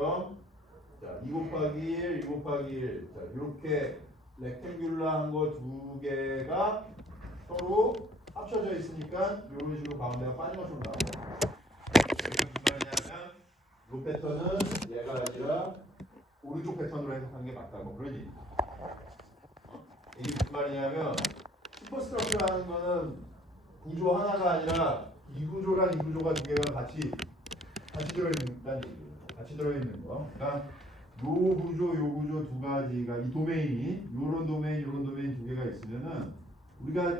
것처럼 자, 2 곱하기 1, 2 곱하기 1 자, 이렇게 렉탱귤러한 거 두 개가 서로 합쳐져 있으니까 이런 식으로 가운데가 빠진 것처럼 나와요. 이게 무슨 말이냐면 이 패턴은 얘가 아니라 오른쪽 패턴으로 해석하는 게 맞다고 그런 얘기죠. 이게 무슨 말이냐면 슈퍼스트럭처라는 거는 구조 하나가 아니라 이 구조랑 이 구조가 두 개가 같이 들어있는 얘기예요. 같이 들어있는 거. 그러니까 요 구조 두 가지가 이 도메인이 요런 도메인 두 개가 있으면은 우리가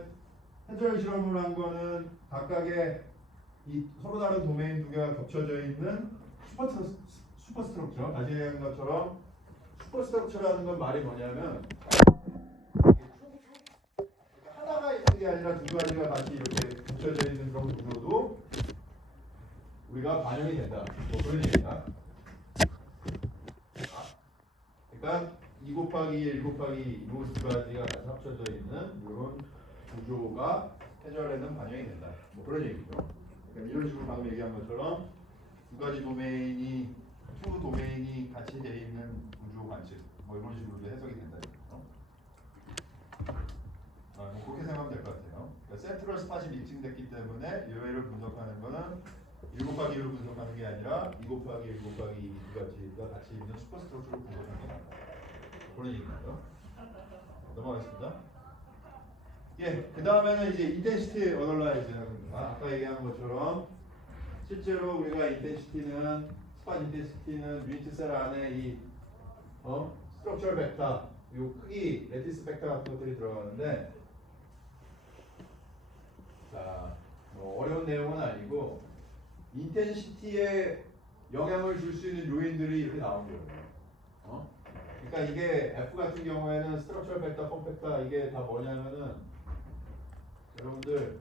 해설 실험을 한 거는 각각의 이 서로 다른 도메인 두 개가 겹쳐져 있는 슈퍼스트럭처 다시 얘기한 것처럼 슈퍼스트럭처라는 건 말이 뭐냐면 하나가 있는 게 아니라 두 가지가 같이 이렇게 겹쳐져 있는 그런 구조도 우리가 반영이 된다. 뭐 그런 얘기다. 그러니까 2 곱하기 1 곱하기 이 두 가지가 같이 합쳐져 있는 이런 구조가 해설에는 반영이 된다. 뭐 그런 얘기죠. 그러니까 이런 식으로 방금 얘기한 것처럼 두 가지 도메인이 투 도메인이 같이 되어 있는 구조 관측 뭐 이런 식으로도 해석이 된다. 뭐 그렇게 생각하면 될 것 같아요. 그러니까 센트럴 스팟이 믹싱됐기 때문에 요회를 분석하는 거는 1 곱하기 1로 분석하는 게 아니라 2 곱하기 1 곱하기 2 두 가지가 같이 있는 슈퍼스트럭처로 분석하는 게 맞다. 그런 얘기인가요? 넘어가겠습니다. 예, 그 다음에는 이제 인텐시티 어널라이즈입니다. 아까 얘기한 것처럼 실제로 우리가 인텐시티는 스팟 인텐시티는 유니트 셀 안에 이 스트럭처럴 벡터 요 크기 레티스 벡터 같은 것들이 들어가는데 자, 뭐 어려운 내용은 아니고 인텐시티에 영향을 줄 수 있는 요인들이 이렇게 나온 거예요. 그러니까 이게 F 같은 경우에는 스트럭처럴 벡터, 폼 벡터 이게 다 뭐냐면은 여러분들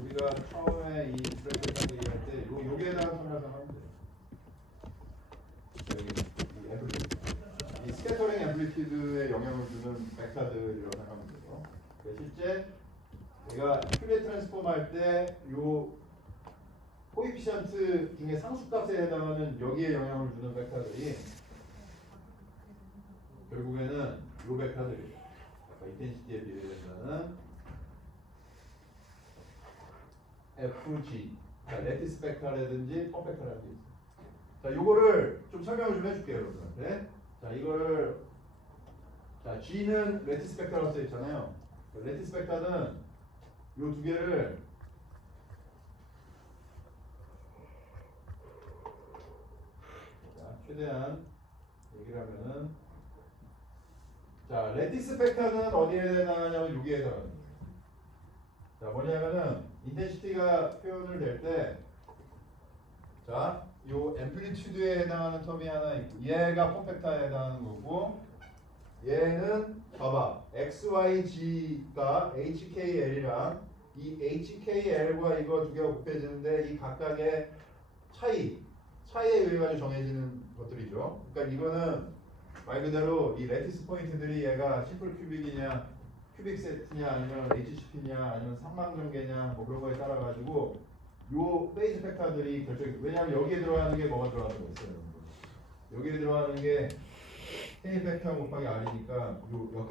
우리가 처음에 이 스트럭처럴 얘기할 때 요게에다가 생각하면 돼요. 이 스캐터링 앰플리튜드에 영향을 주는 벡터들이라고 생각하면 돼요. 실제 우리가 큐리에 트랜스폼 할 때 요 코이피션트 중에 상수값에 해당하는 여기에 영향을 주는 벡터들이 결국에는 요 벡터들이에요. 아까 인텐시티에 비례된다는 FG, 그러니까 레티스 벡터라든지 펌 벡터라든지 있어요. 자, 요거를 좀 설명을 좀 해줄게요, 여러분한테. 자, 이거를 자, G는 레티스 벡터라고 써 있잖아요. 레티스 벡터는 요 두 개를 자, 최대한 얘기를 하면은 자, 레티스 벡터는 어디에 해당하냐면 여기에 해당합니다. 자, 뭐냐면은 인텐시티가 표현을 될 때 자, 요 앰플리튜드에 해당하는 텀이 하나 있고 얘가 폼 벡터에 해당하는 거고 얘는 봐봐 XYG가 HKL이랑 이 HKL과 이거 두 개가 곱해지는데 이 각각의 차이에 의해 가지고 정해지는 것들이죠. 그러니까 이거는 말 그대로 이 레티스 포인트들이 얘가 심플 큐빅이냐 큐빅 세트냐 아니면 HCP냐 아니면 상망전개냐 뭐 그런 거에 따라 가지고 요 페이즈 팩터들이 결정이 왜냐하면 여기에 들어가는 게 뭐가 들어가는 거 있어요. 여기에 들어가는 게 K 팩터 곱하기 R이니까 요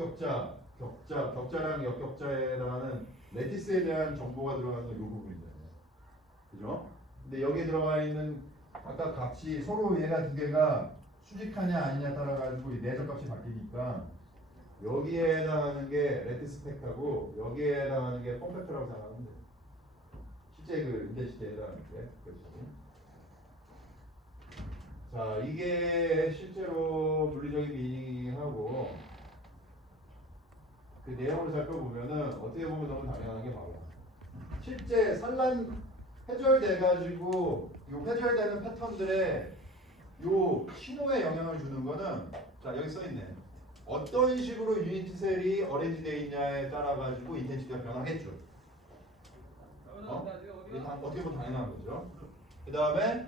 격자랑 역격자에 해당하는 레티스에 대한 정보가 들어가는 건 요 부분이잖아요. 그죠? 근데 여기에 들어가 있는 각각 값이 서로 얘가 두 개가 수직하냐 아니냐 따라 가지고 이 내적 값이 바뀌니까 여기에 해당하는 게 레티스 팩터고 여기에 해당하는 게 폼 팩터라고 생각하면 돼요. 실제 그 인텐시티에 해당하는 게 그렇죠. 자, 이게 실제로 물리적인 미닝하고 그 내용을 살펴보면은 어떻게 보면 너무 당연한 게 바로 실제 산란 회절돼 가지고 요 회절되는 패턴들의 요 신호에 영향을 주는 거는 자 여기 써 있네. 어떤 식으로 유니트 셀이 어레인지 되어 있냐에 따라 가지고 인텐시티가 변하겠죠. 이게 어떻게 보면 당연한 거죠. 그 다음에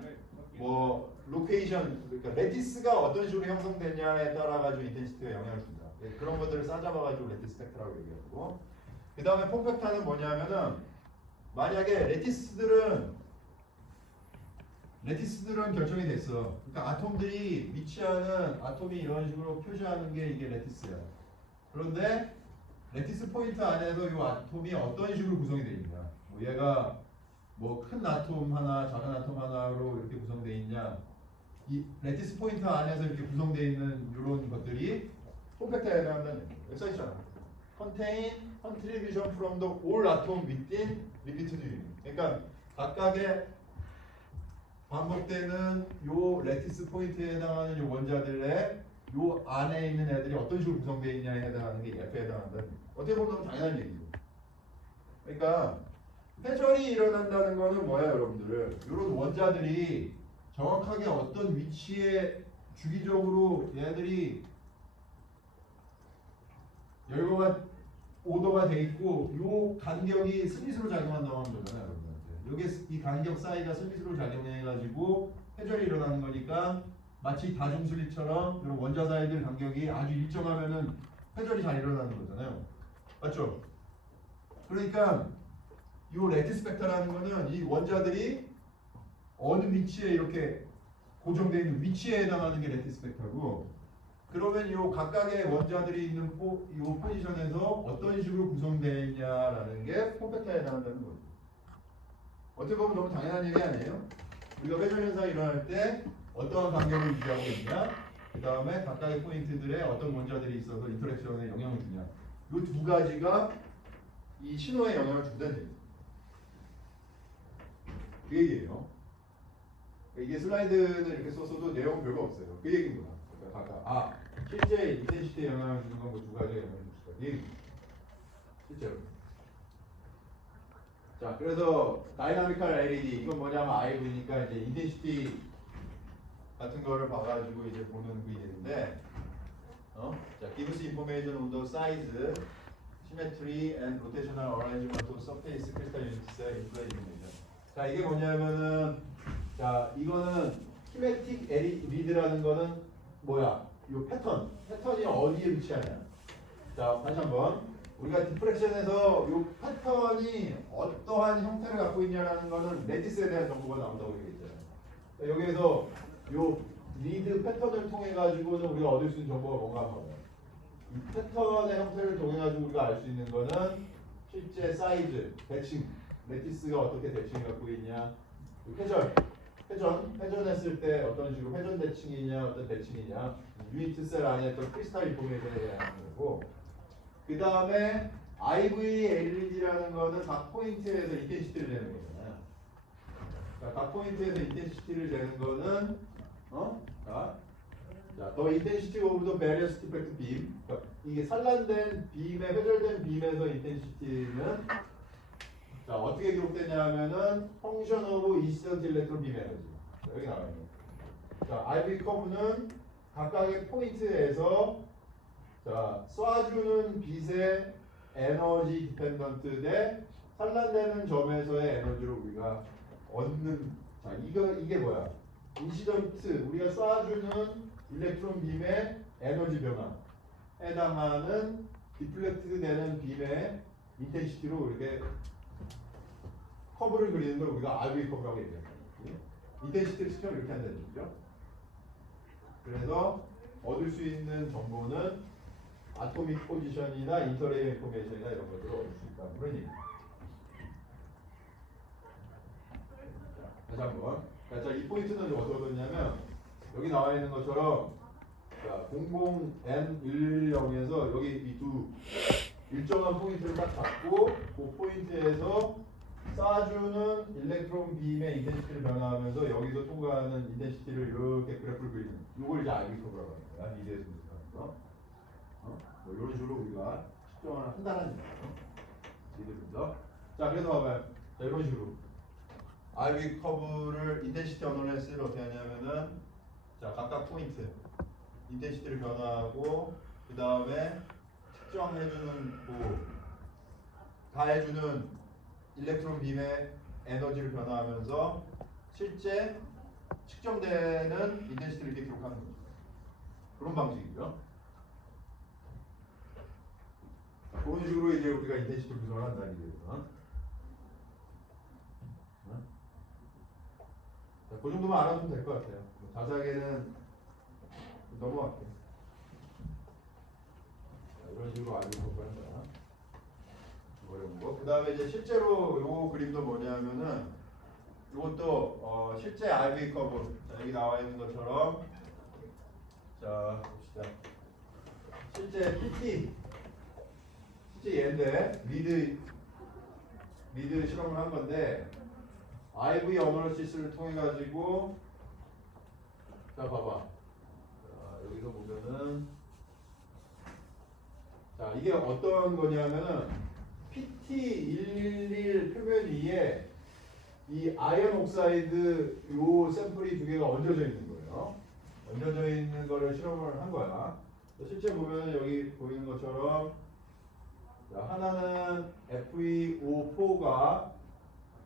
뭐 로케이션 그러니까 레티스가 어떤 식으로 형성되냐에 따라 가지고 인텐시티가 영향을 준다. 그런 것들을 싸잡아 가지고 레티스 팩터라고 얘기하고 그 다음에 폼 팩터는 뭐냐면은 만약에 레티스들은 레티스들은 결정이 됐어. 그러니까 아톰들이 위치하는 아톰이 이런 식으로 표시하는 게 이게 레티스야. 그런데 레티스 포인트 안에서 이 아톰이 어떤 식으로 구성이 되어 있냐? 뭐 얘가 뭐 큰 아톰 하나, 작은 아톰 하나로 이렇게 구성되어 있냐? 이 레티스 포인트 안에서 이렇게 구성되어 있는 이런 것들이 콤팩트에 해당한다는 얘기예요. 여기 써 있잖아. Contain contribution from the all atom within repeated unit. 그러니까 각각의 반복되는 요 레티스 포인트에 해당하는 요 원자들의 요 안에 있는 애들이 어떤 식으로 구성되어 있냐에 해당하는 게 F에 해당한다는 얘기예요. 어떻게 보면 당연한 얘기죠. 그러니까 회전이 일어난다는 거는 뭐야, 여러분들? 이런 원자들이 정확하게 어떤 위치에 주기적으로 얘들이 열거가 오더가 돼 있고 요 간격이 스미스로 작용한다고 하는 거잖아요, 여러분한테. 요게 이 간격 사이가 스미스로 작용해 가지고 회전이 일어나는 거니까 마치 다중슬립처럼 이런 원자 사이들 간격이 아주 일정하면은 회전이 잘 일어나는 거잖아요. 맞죠? 그러니까 요 레티스 벡터라는 거는 이 원자들이 어느 위치에 이렇게 고정되어 있는 위치에 해당하는 게 레티스 벡터고, 그러면 요 각각의 원자들이 있는 요 포지션에서 어떤 식으로 구성되어 있냐라는 게 폼팩터에 해당한다는 거죠. 어떻게 보면 너무 당연한 얘기 아니에요? 우리가 회전 현상이 일어날 때 어떠한 간격을 유지하고 있냐, 그 다음에 각각의 포인트들에 어떤 원자들이 있어서 인터랙션에 영향을 주냐, 요 두 가지가 이 신호에 영향을 준다는 얘기예요. 그 얘기예요. 이게 슬라이드는 이렇게 썼어도 내용은 별거 없어요. 그 얘기인 거야. 그러니까 각각 실제 인텐시티에 영향을 주는 건 두 가지가 영향을 줄 수가 있다. 실제로. 자, 그래서 다이나미컬 LED 이건 뭐냐면 IV니까 이제 인텐시티 같은 거를 봐가지고 이제 보는 그 얘기인데, 자, gives information on the size, symmetry, and rotational arrangement of surface crystal units in the illumination. 자, 이게 뭐냐면은, 자, 이거는 키메틱 리드라는 거는 뭐야? 요 패턴이 어디에 위치하냐? 자, 다시 한번 우리가 디프렉션에서 요 패턴이 어떠한 형태를 갖고 있냐라는 거는 레티스에 대한 정보가 나온다고 얘기했잖아요. 여기에서 요 리드 패턴을 통해 가지고는 우리가 얻을 수 있는 정보가 뭔가 봐요. 이 패턴의 형태를 통해 가지고 우리가 알 수 있는 거는 실제 사이즈, 대칭, 레티스가 어떻게 대칭을 갖고 있냐, 회전했을 때 어떤 식으로 회전 대칭이냐, 어떤 대칭이냐, 유니트 셀 안에 어떤 크리스탈 인포메이션에 대한 거고, 그 다음에 IV LED라는 거는 각 포인트에서 인텐시티를 재는 거잖아요. 자, 각 포인트에서 인텐시티를 재는 거는 자, the intensity of the various defect beam. 그러니까 이게 산란된 빔에 회절된 빔에서 인텐시티는 자, 어떻게 기록되냐면은 function of incident electron beam energy. 자, 여기 나와 있는. 자, IV 커브는 각각의 포인트에서 자, 쏴주는 빛의 에너지 디펜던트 대 산란되는 점에서의 에너지를 우리가 얻는. 자, 이게 뭐야? 인시던트, 우리가 쏴주는 일렉트론 빔의 에너지 변화 해당하는 디플렉트 되는 빔의 인텐시티로 이렇게 커브를 그리는 걸 우리가 RV 커브라고 얘기해요. 인텐시티를 시켜면 이렇게 한다는 얘기죠. 그래서 얻을 수 있는 정보는 아토믹 포지션이나 인터레일 인포메이션이나 이런 것들을 얻을 수 있다. 그런 얘기입니다. 다시 한번. 자, 이 포인트는 어떻게 얻었냐면 여기 나와 있는 것처럼 자, 00N110에서 여기 이 두 일정한 포인트를 딱 잡고 그 포인트에서 쏴주는 일렉트론 빔의 인텐시티를 변화하면서 여기서 통과하는 인텐시티를 이렇게 그래프를 그리는, 이걸 이제 IV 커브라고 하는 거야. 미대에서 하는 거. 뭐 이런 식으로 우리가 측정을 한다는 얘기죠. 자, 그래서 봐봐요. 자, 이런 식으로 IV 커브를 인텐시티 어널리시스를 어떻게 하냐면은 자, 각각 포인트 인텐시티를 변화하고 그 다음에 측정해주는 가해주는 일렉트론 빔의 에너지를 변화하면서 실제 측정되는 인텐시티를 이렇게 기록하는 거죠. 그런 방식이죠. 그런 식으로 이제 우리가 인텐시티 구성을 한다는 얘기예요. 자, 그 정도만 알아두면 될 것 같아요. 자세하게는 넘어갈게요. 자, 이런 식으로 알고 볼 거야. 어려운 거. 그 다음에 이제 실제로 요 그림도 뭐냐면은 이것도 실제 RV 커브. 자, 여기 나와 있는 것처럼 자 봅시다. 실제 PT 실제 얘인데 리드 실험을 한 건데 IV 어널시스를 통해 가지고 자 봐봐. 자, 여기서 보면은 자 이게 어떤 거냐면은 PT111 표면 위에 이 아이언 옥사이드 요 샘플이 두 개가 얹어져 있는 거예요. 얹어져 있는 거를 실험을 한 거야. 실제 보면 여기 보이는 것처럼 자, 하나는 FeO4가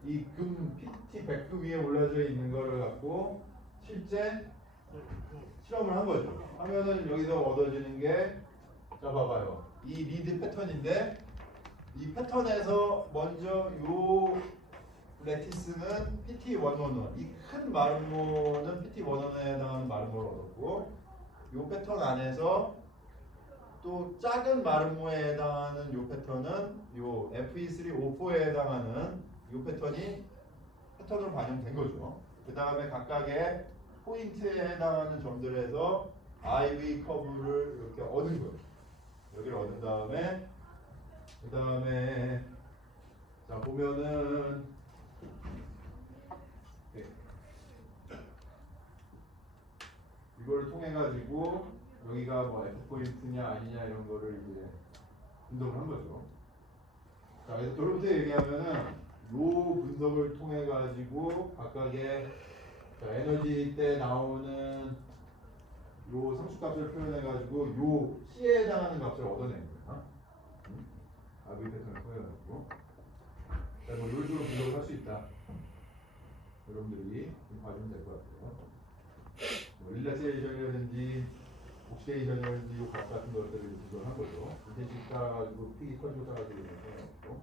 이 금 PT 백금 위에 올라져 있는 거를 갖고 실제 실험을 한 거죠. 하면은 여기서 얻어지는 게 자 봐봐요. 이 리드 패턴인데 이 패턴에서 먼저 요 레티스는 PT111 이 큰 마름모는 PT111에 해당하는 마름모를 얻었고 요 패턴 안에서 또 작은 마름모에 해당하는 요 패턴은 요 FE3O4에 해당하는 요 패턴으로 반영된 거죠. 그 다음에 각각의 포인트에 해당하는 점들에서 IV 커브를 이렇게 얻은 거예요. 여기를 얻은 다음에 그 다음에 자 보면은 이거를 통해 가지고 여기가 뭐 F 포인트냐 아니냐 이런 거를 이제 분석을 한 거죠. 자, 그래서 결론부터 얘기하면은 요 분석을 통해 가지고 각각의 자, 에너지 때 나오는 요 상수값을 표현해 가지고 요 C에 해당하는 값을 얻어낸 거야. RV 패턴을 통해 가지고. 자, 뭐 이런 식으로 분석을 할 수 있다. 여러분들이 좀 봐주면 될 것 같아요. 뭐 릴렉세이션이라든지 옥시데이션이라든지 요 값 같은 것들을 분석을 한 거죠. 인텐시티 따라가지고 픽이 커지고 따라가지고 이런 거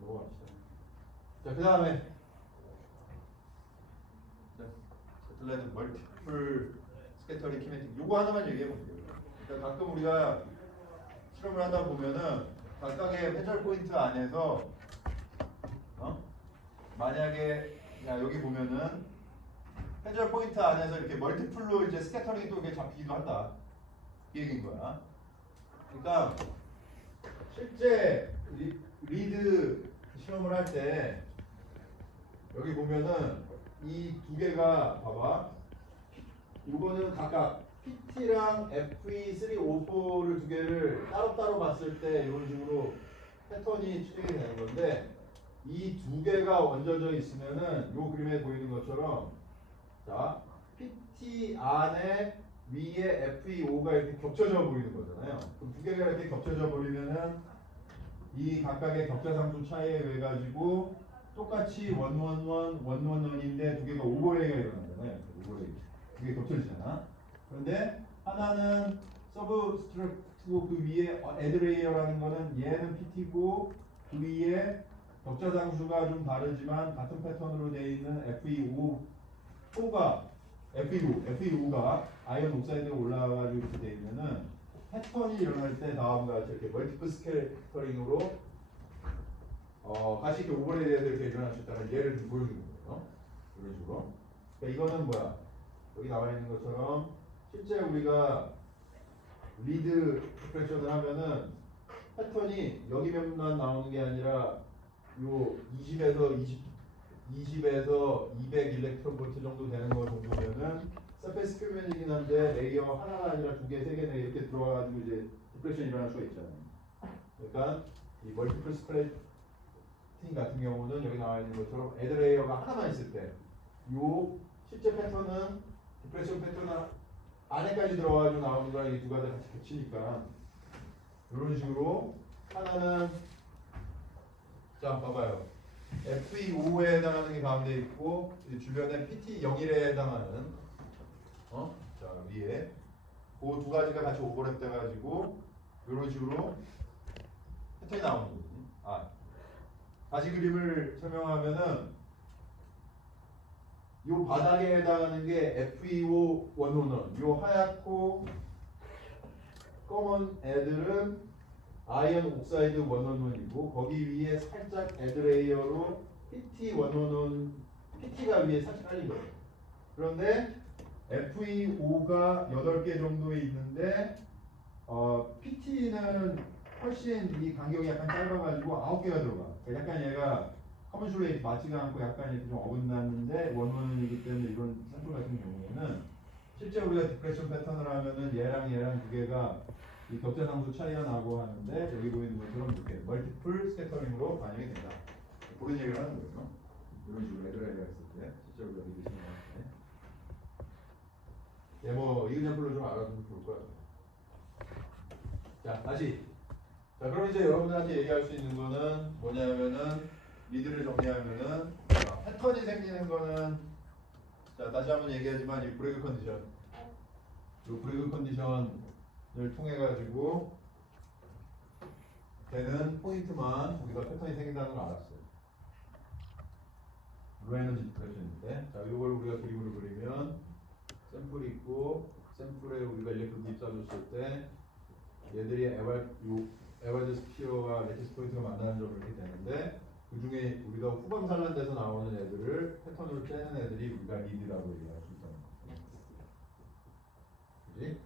넘어갑시다. 자, 그 다음에 세틀라이드 멀티플 스캐터링 키네틱 요거 하나만 얘기해 볼게요. 그러니까 가끔 우리가 실험을 하다 보면은 각각의 회절 포인트 안에서 만약에 야 여기 보면은 회절 포인트 안에서 이렇게 멀티플로 이제 스캐터링이 또 이렇게 잡히기도 한다. 이 얘기인 거야. 그러니까 실제 리드 실험을 할 때 여기 보면은 이 두 개가 봐봐. 이거는 각각 PT랑 FE3O4를 두 개를 따로따로 봤을 때 이런 식으로 패턴이 추정이 되는 건데 이 두 개가 얹어져 있으면은 요 그림에 보이는 것처럼 자 PT 안에 위에 FE5가 이렇게 겹쳐져 보이는 거잖아요. 그럼 두 개가 이렇게 겹쳐져 버리면은 이 각각의 격자상수 차이에 의해 가지고 똑같이 111인데 두 개가 오버레이가 일어나잖아요. 오버레이 두 개 겹쳐지잖아. 그런데 하나는 서브스트럭트고 그 위에 애드레이어라는 거는 얘는 PT고 그 위에 격자상수가 좀 다르지만 같은 패턴으로 되어 있는 FE5가 아이언 옥사이드에 올라가지고 이렇게 되어 있면은 패턴이 일어날 때 다음과 같이 이렇게 멀티플 스캐터링으로 같이 이렇게 오버레이에서 이렇게 일어날 수 있다는 예를 좀 보여주는 거예요. 이런 식으로. 그러니까 이거는 뭐야? 여기 나와 있는 것처럼 실제 우리가 리드 디프렉션을 하면은 패턴이 여기만 나오는 게 아니라 요 20에서 200 일렉트론 볼트 정도 되는 거 정도면은 서페이스 표면이긴 한데 레이어 하나가 아니라 두 개, 세 개, 네 개 이렇게 들어와가지고 이제 디프렉션이 일어날 수가 있잖아요. 그러니까 이 멀티플 스프레딩 같은 경우는 여기 나와 있는 것처럼 애드레이어가 하나만 있을 때 요 실제 패턴은 디프렉션 패턴 안에까지 들어가지고 나오는 거랑 이 두 가지 같이 겹치니까 이런 식으로 하나는 자 봐봐요. FE5에 해당하는 게 가운데 있고 주변에 PT01에 해당하는 자 위에 그 두 가지가 같이 오버랩 돼가지고 이런 식으로 패턴이 나오는 거거든요. 다시 그림을 설명하면은 요 바닥에 해당하는 게 FeO 원호는 요 하얗고 검은 애들은 아이언 옥사이드 원호는이고 거기 위에 살짝 애드레이어로 PT 원호는 PT가 위에 살짝 깔린 거예요. 그런데 FeO가 8개 정도에 있는데 PT는 훨씬 이 간격이 약간 짧아가지고 9개가 들어가. 그러니까 약간 얘가 커먼슐레이트 맞지가 않고 약간 이렇게 좀 어긋났는데 원원이기 때문에 이런 샘플 같은 경우에는 실제 우리가 디프레션 패턴을 하면은 얘랑 두 개가 이 격자상수 차이가 나고 하는데 여기 보이는 것처럼 이렇게 멀티플 스캐터링으로 반영이 된다. 그런 얘기를 하는 거예요. 이런 식으로 애들아이가 있을 때 실제 우리가 믿으시는 것 같은데. 뭐 이그냥플로 좀 알아두면 좋을 것 같아요. 자, 다시. 자, 그럼 이제 여러분들한테 얘기할 수 있는 거는 뭐냐면은 미드를 정리하면은 패턴이 생기는 거는 자, 다시 한번 얘기하지만 이 브레이크 컨디션. 이 브레이크 컨디션을 통해 가지고 되는 포인트만 우리가 패턴이 생긴다는 걸 알았어요. 로에너지 디프레션인데 자, 이걸 우리가 그림으로 그리면 샘플이 있고 샘플에 우리가 일렉트론 빗쏴줬을 때 얘들이 에바드 스피어와 레티스 포인트가 만나는 점을 이렇게 되는데 그 중에 우리가 후방 산란돼서 나오는 애들을 패턴으로 째는 애들이 우리가 리드라고 얘기할 수 있다는 거죠. 그지?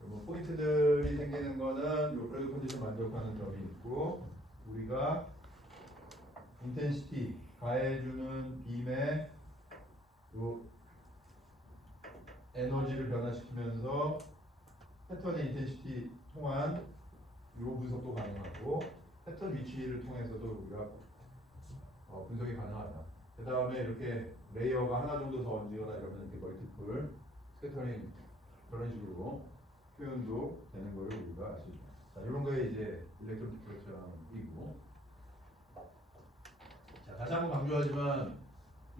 그리고 포인트들이 생기는 거는 요 브레이크 컨디션 만족하는 점이 있고 우리가 인텐시티 가해주는 빔의 요 에너지를 변화시키면서 패턴의 인텐시티 통한 요 분석도 가능하고 패턴 위치를 통해서도 우리가 분석이 가능하다. 그 다음에 이렇게 레이어가 하나 정도 더 얹거나 이러면 이렇게 멀티플 스캐터링 그런 식으로 표현도 되는 걸 우리가 알 수 있다. 자, 이런 거에 이제 일렉트론 디프레션이고. 자, 다시 한번 강조하지만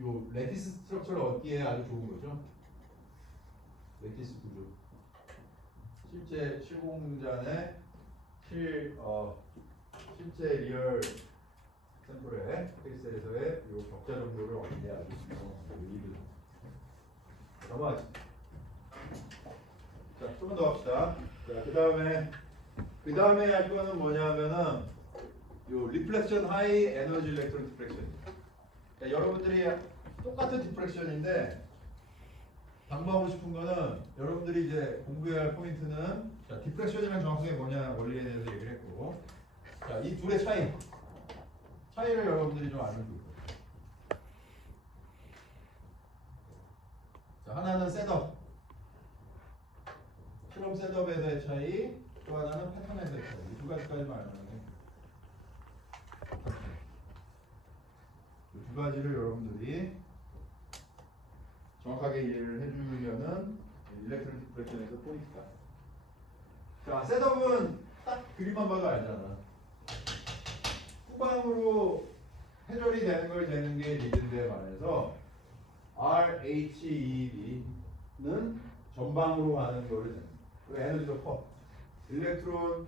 요 레티스 스트럭처를 얻기에 아주 좋은 거죠. 레티스 구조. 실제 실공장의 실제 리얼 샘플의 케이스에서의 이 격자 정도를 얻는 아주 유리합니다. 넘어가지. 자, 조금 더 합시다. 자, 그 다음에 할 거는 뭐냐면은 요 리플렉션 하이 에너지 일렉트론 디프렉션. 그러니까 여러분들이 똑같은 디프렉션인데 당부하고 싶은 거는 여러분들이 이제 공부해야 할 포인트는 자, 디프렉션이랑 정확하게 뭐냐 원리에 대해서 얘기를 했고 자, 이 둘의 차이를 여러분들이 좀 알면 좋을 거예요. 자, 하나는 셋업 실험 셋업에서의 차이 또 하나는 패턴에서의 차이 이 두 가지까지만 알면 이 두 가지를 여러분들이 정확하게 이해를 해주면은 일렉트론 디프렉션에서 포인트다. 자, 셋업은 딱 그림만 봐도 알잖아. 후방으로 회전이 되는 걸 되는 게 리드인데 반해서 RHEB는 전방으로 가는 거를 되는 거예요. 에너지도 커. 일렉트론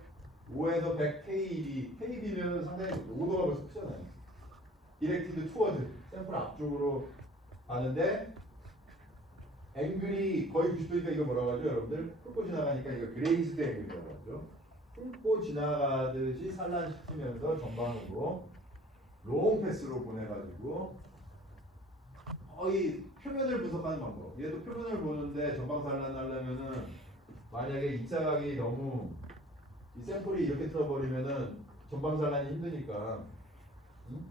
5에서 100 KeV, KeV면 상당히 오도가 벌써 크잖아요. 디렉티드 투어드, 샘플 앞쪽으로 가는데 앵글이 거의 90도니까 이거 뭐라고 하죠, 여러분들? 훑고 지나가니까 이거 그레이스드 앵글이라고 하죠. 훑고 지나가듯이 산란시키면서 전방으로 롱 패스로 보내가지고 거의 표면을 분석하는 방법. 얘도 표면을 보는데 전방 산란하려면은 만약에 입자각이 너무 이 샘플이 이렇게 틀어버리면은 전방 산란이 힘드니까, 응?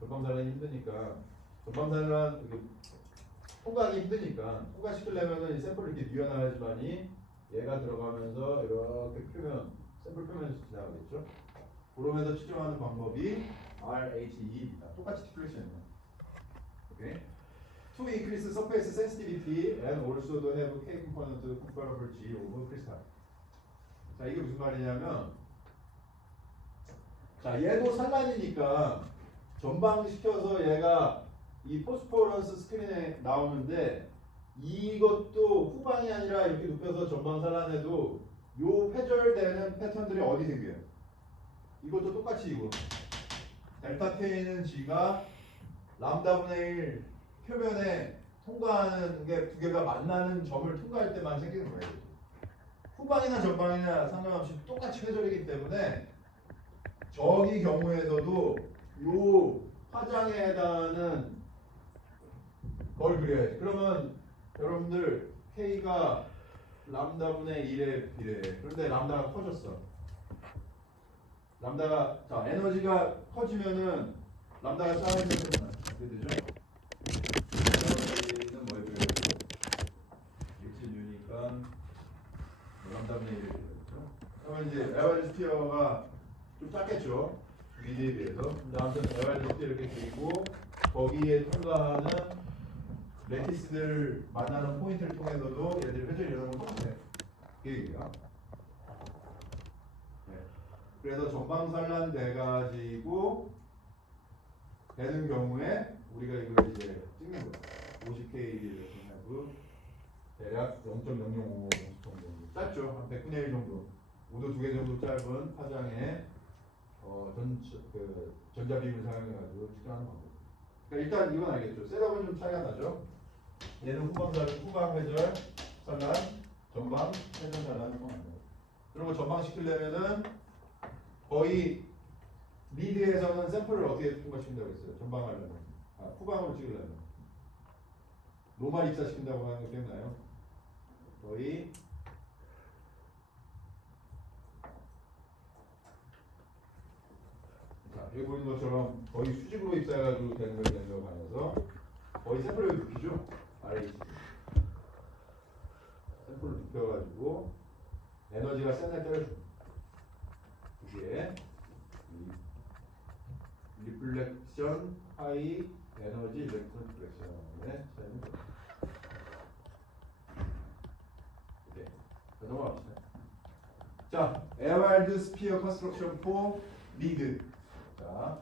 전방 산란이 힘드니까 전방 산란 통과하기 힘드니까 통과시키려면은 이 샘플을 이렇게 뉘어놔야지만이 얘가 들어가면서 이렇게 샘플 표면에서 지나가겠죠. 그러면서 측정하는 방법이 RHE입니다. 똑같이 디플렉션이에요. 오케이. To increase surface sensitivity and also to have K component comparable G over crystal. 자, 이게 무슨 말이냐면, 자, 얘도 산란이니까 전방시켜서 얘가 이 포스포런스 스크린에 나오는데 이것도 후방이 아니라 이렇게 눕혀서 전방 산란해도 요 회절되는 패턴들이 어디 생겨요? 이것도 똑같이 이거 델타 K는 G가 람다분의 1 표면에 통과하는 게 두 개가 만나는 점을 통과할 때만 생기는 거예요. 후방이나 전방이나 상관없이 똑같이 회전이기 때문에 저기 경우에서도 요 파장에 해당하는 걸 그려야지. 그러면 여러분들 K가 람다분의 1에 비례해. 그런데 람다가 커졌어. 람다가 자 에너지가 커지면은 람다가 작아지면 어떻게 되죠? 에너지는 뭐에 비례해서 일진유니까 람다분의 1에 비례했죠. 그러면 이제 에어리즈 스피어가 좀 작겠죠. 미디에 비해서. 근데 아무튼 에어리즈 스피어 이렇게 그리고 거기에 통과하는 레티스들 만나는 포인트를 통해서도 얘들이 회전이 일어나는 건 똑같아요. 그 얘기야. 네. 그래서 전방산란 돼가지고 되는 경우에 우리가 이걸 이제 찍는 거야. 50K를 하고 대략 0.005 정도. 짧죠. 한 100분의 1 정도. 우도 2개 정도 짧은 파장에 전자빔을 사용해가지고 측정하는 방법. 그러니까 일단 이건 알겠죠. 셋업은 좀 차이가 나죠. 얘는 후방 회절 산란, 전방 회전 산란 그리고 전방 시키려면은 거의 리드에서는 샘플을 어떻게 통과시킨다고 했어요? 전방 하려면 후방으로 찍으려면 노말 입사시킨다고 하는 거 기억나요? 거의 자 여기 보이는 것처럼 거의 수직으로 입사해가지고 되는 거에 관해서 거의 샘플을 눕히죠. RH 샘플을 눕혀가지고 에너지가 센에 때려줍니다. 이게 리플렉션 하이 에너지 일렉트론 리플렉션의 차이입니다. 네, 넘어갑시다. 자, 에어와일드 스피어 컨스트럭션 포 리드. 자,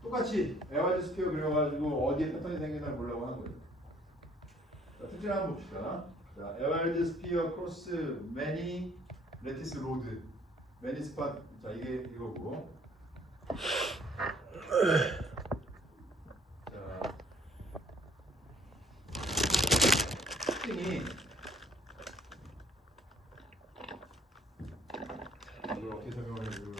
똑같이 에어와일드 스피어 그려가지고 어디에 패턴이 생기나 보려고 하는 거죠. 자, 특징 한번 봅시다. 자, 에어와일드 스피어 크로스 매니 레티스 로드 매니 스팟. 자, 이게 이거고. 자, 특징이 이걸 어떻게 설명을 해주는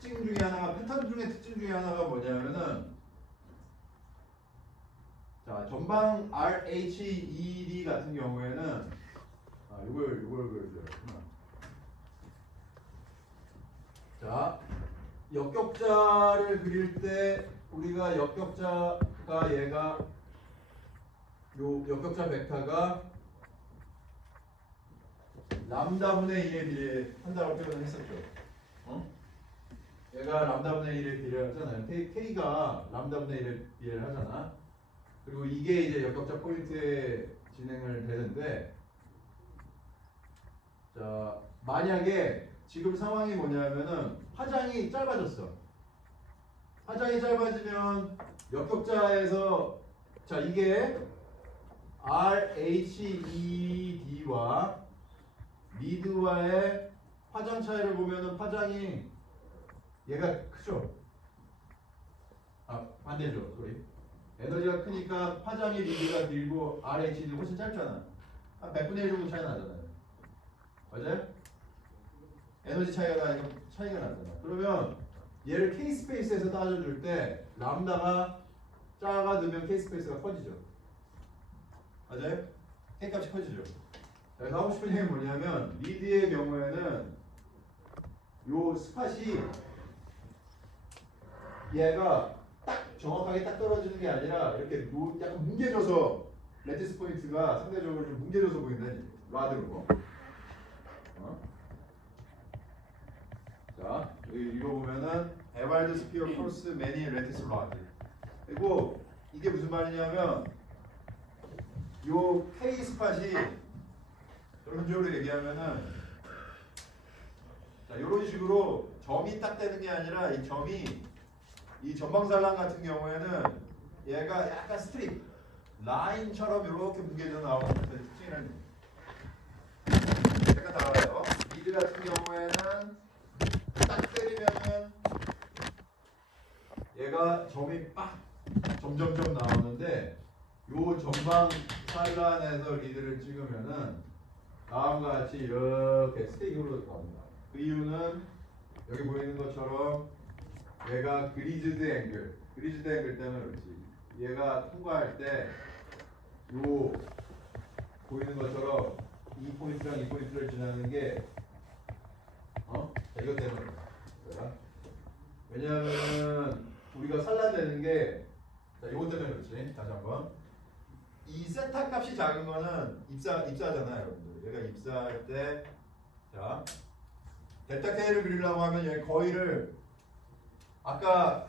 특징 중에 하나가 패턴 중에 특징 중에 하나가 뭐냐면은 자 전방 RHED 같은 경우에는 이걸 그려줘요. 자 역격자를 그릴 때 우리가 역격자가 얘가 요 역격자 벡터가 람다분의 1에 비례한다고 표현을 했었죠. 얘가 람다분의 1에 비례하잖아요. K가 람다분의 1에 비례를 하잖아. 그리고 이게 이제 역격자 포인트에 진행을 되는데, 자 만약에 지금 상황이 뭐냐면은 파장이 짧아졌어. 파장이 짧아지면 역격자에서 자 이게 RHED와 리드와의 파장 차이를 보면은 파장이 얘가 크죠? 반대죠, 소리. 에너지가 크니까 파장이 리드가 길고 RHD가 훨씬 짧잖아. 한 100분의 1 정도 차이 나잖아요. 맞아요? 에너지 차이가 나잖아. 그러면 얘를 K 스페이스에서 따져줄 때 람다가 작아지면 K 스페이스가 커지죠. 맞아요? K 값이 커지죠. 그래서 하고 싶은 얘기는 뭐냐면 리드의 경우에는 요 스팟이 얘가 딱 정확하게 딱 떨어지는 게 아니라 이렇게 약간 뭉개져서 레티스 포인트가 상대적으로 좀 뭉개져서 보인다는 라드로. 자 이거 보면은 에발드 스피어 크로스 매니 레티스 라드. 그리고 이게 무슨 말이냐면 요 K 스팟이 결론적으로 얘기하면은 자 이런 식으로 점이 딱 되는 게 아니라 이 점이 이 전방산란 같은 경우에는 얘가 약간 스트립 라인처럼 이렇게 뭉개져 나오는 특징이라는 거예요. 약간 달라요. 리드 같은 경우에는 딱 때리면은 얘가 점이 빡 점점점 나오는데 요 전방 산란에서 리드를 찍으면은 다음과 같이 이렇게 스테이크로 나옵니다. 그 이유는 여기 보이는 것처럼 얘가 그리즈드 앵글 때문에 그렇지. 얘가 통과할 때 요 보이는 것처럼 이 포인트랑 이 포인트를 지나는 게 이것 때문에 그래요. 왜냐하면 우리가 산란되는 게 이것 때문에 그렇지. 다시 한번 이 세타 값이 작은 거는 입사잖아요, 여러분들. 얘가 입사할 때 자 델타 K를 그리려고 하면 얘 거의를 아까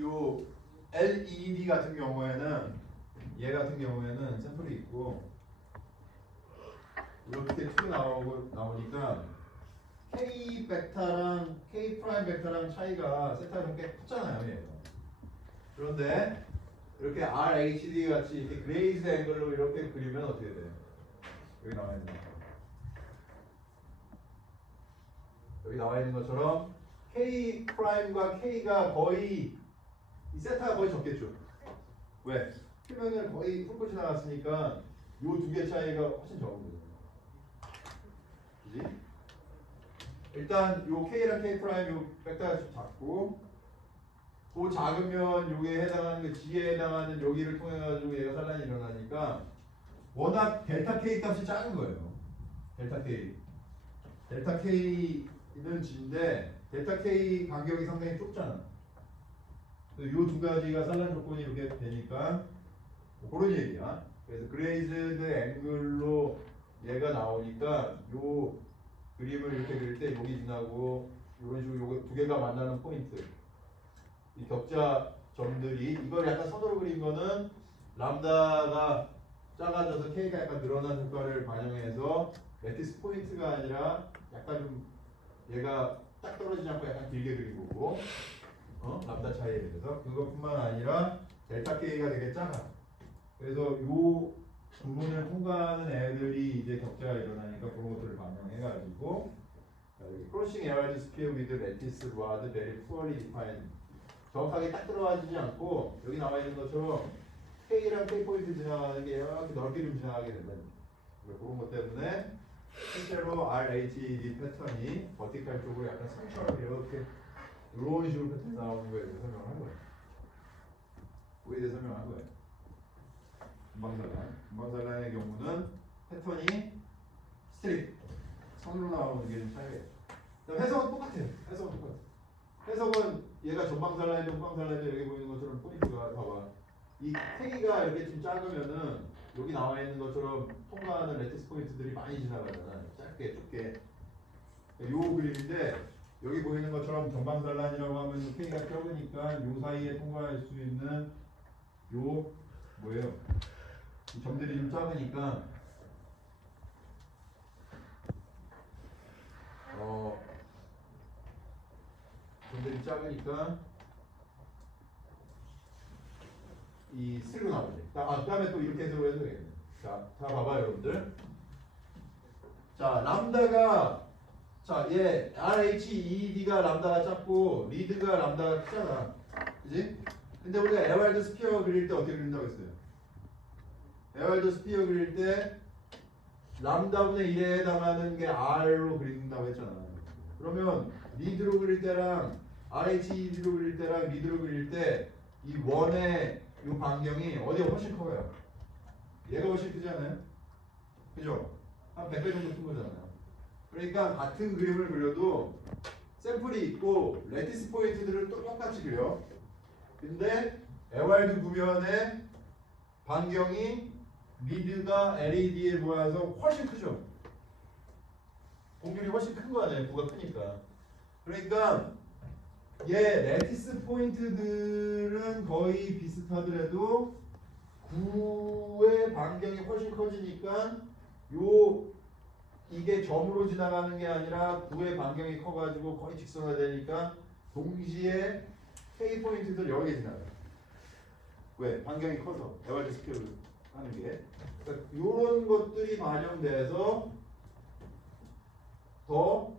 요 LED 같은 경우에는 얘 같은 경우에는 샘플이 있고 이렇게 쭉 나오니까 K 벡터랑 K 프라임 벡터랑 차이가 세타가 좀 꽤 컸잖아요, 얘가. 그런데 이렇게 RHD 같이 이렇게 그레이즈 앵글로 이렇게 그리면 어떻게 돼요? 여기 나와 있는 것처럼. 여기 나와 있는 것처럼 K 프라임과 K가 거의 이 세타가 거의 적겠죠. 왜? 표면을 거의 훑고 지나갔으니까 이 두 개 차이가 훨씬 적은 거죠. 그지? 일단 요 K랑 K 프라임 요 벡터가 좀 작고 그 작으면 요게 해당하는 게 G에 해당하는 여기를 통해 가지고 얘가 산란이 일어나니까 워낙 델타 K 값이 작은 거예요. 델타 K는 G인데 델타 K 간격이 상당히 좁잖아. 요 두 가지가 산란 조건이 이렇게 되니까 뭐 그런 얘기야. 그래서 그레이즈드 앵글로 얘가 나오니까 요 그림을 이렇게 그릴 때 여기 지나고 이런 식으로 요거 두 개가 만나는 포인트 이 격자 점들이 이걸 약간 선으로 그린 거는 람다가 작아져서 K가 약간 늘어난 효과를 반영해서 매트리스 포인트가 아니라 약간 좀 얘가 딱 떨어지지 않고 약간 길게 그린 거고 람다 차이에 대해서 그것뿐만 아니라 델타 K가 되게 작아. 그래서 요 부분을 통과하는 애들이 이제 격자가 일어나니까 그런 것들을 반영해가지고 크로싱 에어라이즈 스피어 위드 레티스 로드 베리 푸어리 디파인 정확하게 딱 들어가지지 않고 여기 나와 있는 것처럼 K랑 K 포인트 지나가는 게 이렇게 넓게 좀 지나가게 된다는 그런 것 때문에 실제로 RHD 패턴이 버티칼 쪽으로 약간 선처럼 이렇게 이런 식으로 패턴이 나오는 거에 대해서 설명한 거예요. 그에 대해서 설명한 거예요. 금방산란의 경우는 패턴이 스트릭 선으로 나오는 게 좀 차이가 있어요. 해석은 똑같아요. 해석은 얘가 전방산란이든 후방산란이든 여기 보이는 것처럼 포인트가 봐봐. 이 K가 이렇게 좀 작으면은 여기 나와 있는 것처럼 통과하는 레티스 포인트들이 많이 지나가잖아. 짧게 좁게. 요 그림인데 여기 보이는 것처럼 전방산란이라고 하면 요 K가 적으니까 요 사이에 통과할 수 있는 요 뭐예요? 이 점들이 좀 작으니까 점들이 작으니까 이 스로 나오지. 그 다음에 또 이렇게 해석을 해도 되겠네. 자 봐봐요, 여러분들. 자, 람다가 얘 RHED가 람다가 작고 리드가 람다가 크잖아. 그지? 근데 우리가 에왈드 스피어 그릴 때 어떻게 그린다고 했어요? 에왈드 스피어 그릴 때 람다분의 1에 해당하는 게 R로 그린다고 했잖아. 그러면 리드로 그릴 때랑 RHED로 그릴 때랑 리드로 그릴 때 이 원의 이 반경이 어디가 훨씬 커요? 얘가 훨씬 크지 않아요? 그죠? 한 100배 정도 큰 거잖아요. 그러니까 같은 그림을 그려도 샘플이 있고 레티스 포인트들을 똑같이 그려. 근데 에왈드 구면의 반경이 리드가 LED에 모여서 훨씬 크죠. 공률이 훨씬 큰 거 아니에요? 구가 크니까. 그러니까 얘 레티스 포인트들은 거의 비슷하더라도 구의 반경이 훨씬 커지니까 이게 점으로 지나가는 게 아니라 구의 반경이 커가지고 거의 직선화 되니까 동시에 K 포인트들 여러 개 지나가요. 왜? 반경이 커서 에왈드 스케일을 하는 게. 그러니까 이런 것들이 반영돼서 더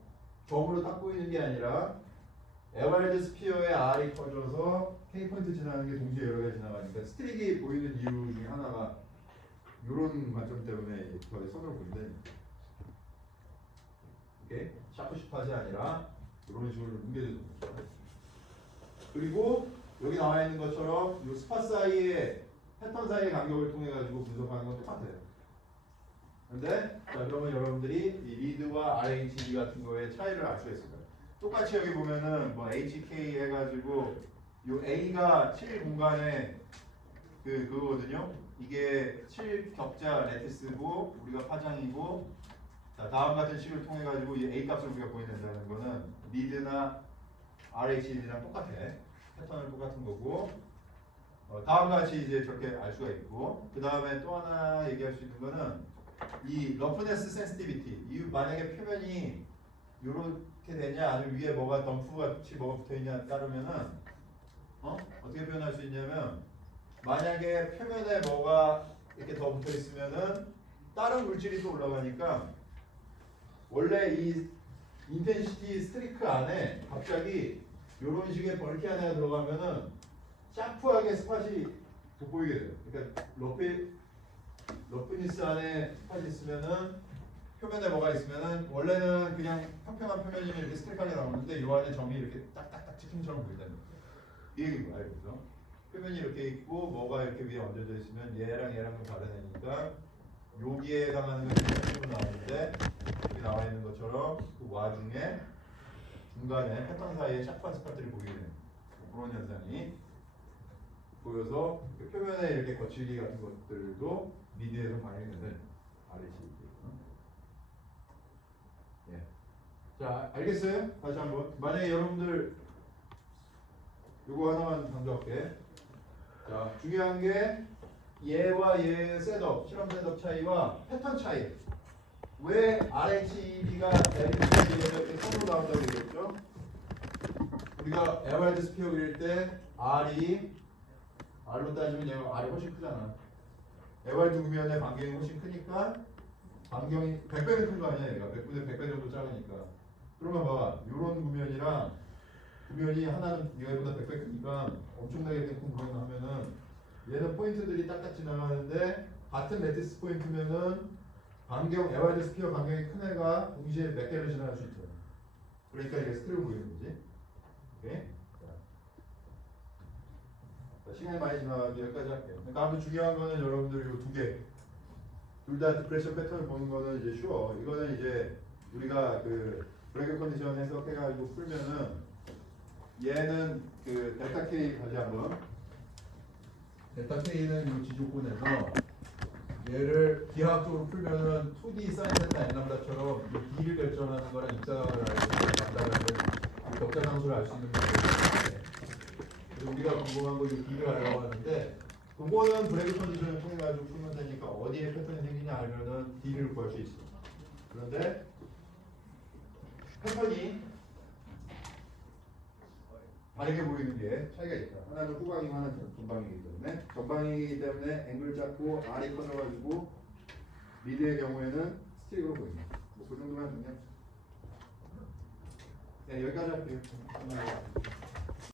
점으로 딱 보이는 게 아니라 에월드 스피어의 R이 커져서 K 포인트 지나가는 게 동시에 여러 개 지나가니까 스트릭이 보이는 이유 중에 하나가 이런 관점 때문에 더 선으로 보인대. 이게 샤프시파지 아니라 이런 식으로 뭉개져서 보죠. 그리고 여기 나와 있는 것처럼 이 스팟 사이의 패턴 사이의 간격을 통해 가지고 분석하는 건 똑같아요. 근데 자 그러면 여러분들이 이 리드와 RHD 같은 거의 차이를 알 수 있을까요? 똑같이 여기 보면은 뭐 HK 해가지고 요 A가 7 공간에 그거거든요. 이게 7 격자 레티스고 우리가 파장이고 자 다음 같은 식을 통해 가지고 이 A 값을 우리가 보여낸다는 거는 리드나 RHD랑 똑같아. 패턴은 똑같은 거고 다음 같이 이제 저렇게 알 수가 있고 그 다음에 또 하나 얘기할 수 있는 거는 이 러프네스 센시티비티 이 만약에 표면이 이렇게 되냐 아니면 위에 뭐가 덤프 같이 뭐가 붙어 있냐 따르면은 어떻게 표현할 수 있냐면 만약에 표면에 뭐가 이렇게 더 붙어 있으면은 다른 물질이 또 올라가니까 원래 이 인텐시티 스트리크 안에 갑자기 이런 식의 벌키 안에 들어가면은 샤프하게 스팟이 돋보이게 돼요. 그러니까 러프니스 안에 스팟이 있으면은 표면에 뭐가 있으면은 원래는 그냥 평평한 표면이면 이렇게 스트릭하게 나오는데 이 안에 점이 이렇게 딱딱딱 치킨처럼 보인다는 거죠. 이 얘기인 거야, 그죠? 표면이 이렇게 있고 뭐가 이렇게 위에 얹어져 있으면 얘랑 좀 다른 애니까 여기에 해당하는 게 표면으로 나오는데 여기 나와 있는 것처럼 그 와중에 중간에 패턴 사이에 샤프한 스팟들이 보이게 되는 그런 현상이 보여서 그 표면에 이렇게 거칠기 같은 것들도 미디에서 반영이 되는 RHD. 예. 자, 알겠어요? 다시 한번. 만약에 여러분들 이거 하나만 강조할게. 자, 중요한 게 얘와 얘의 셋업, 실험 셋업 차이와 패턴 차이. 왜 RHD가 이렇게 선으로 나온다고 얘기했죠? 우리가 에버레드 스피어 그릴 때 R로 따지면 얘가 R이 훨씬 크잖아. 에버레드 구면의 반경이 훨씬 크니까 반경이 100배는 큰 거 아니야 얘가. 100분의 100배 정도 작으니까. 그러면 봐봐. 요런 구면이랑 구면이 하나는 얘보다 100배 크니까 엄청나게 큰 구면을 하면은 얘는 포인트들이 딱딱 지나가는데 같은 레티스 포인트면은 반경 에버레드 스피어 반경이 큰 애가 동시에 몇 개를 지나갈 수 있죠. 그러니까 이게 스트리로 보이는 거지. 오케이? 자, 시간이 많이 지나가서 여기까지 할게요. 그러니까 아주 중요한 거는 여러분들 이 두 개. 둘 다 디프레션 패턴을 보는 거는 이제 쉬워. 이거는 이제 우리가 그 브레이크 컨디션 해석해가지고 풀면은 얘는 그 델타 K 다시 한번. 델타 K는 이 지조권에서 얘를 기하학적으로 풀면은 2D 사인 세타 엔람다처럼 이 D를 결정하는 거랑 입사를 알고 간다라는 격자 상수를 알 수 있는 거예요. 그리고 우리가 궁금한 거 이 D를 알려고 하는데 그거는 브레이크 컨디션을 통해 가지고 풀면 되니까 어디에 패턴이 생기냐 알면은 D를 구할 수 있어. 그런데 패턴이 다르게 보이는 게 차이가 있다. 하나는 후방이고 하나는 전방이기 때문에 전방이기 때문에 앵글 잡고 R이 커져가지고 미드의 경우에는 스틱으로 보인다. 뭐 그 정도만 정리합시다. 네, 여기까지 할게요.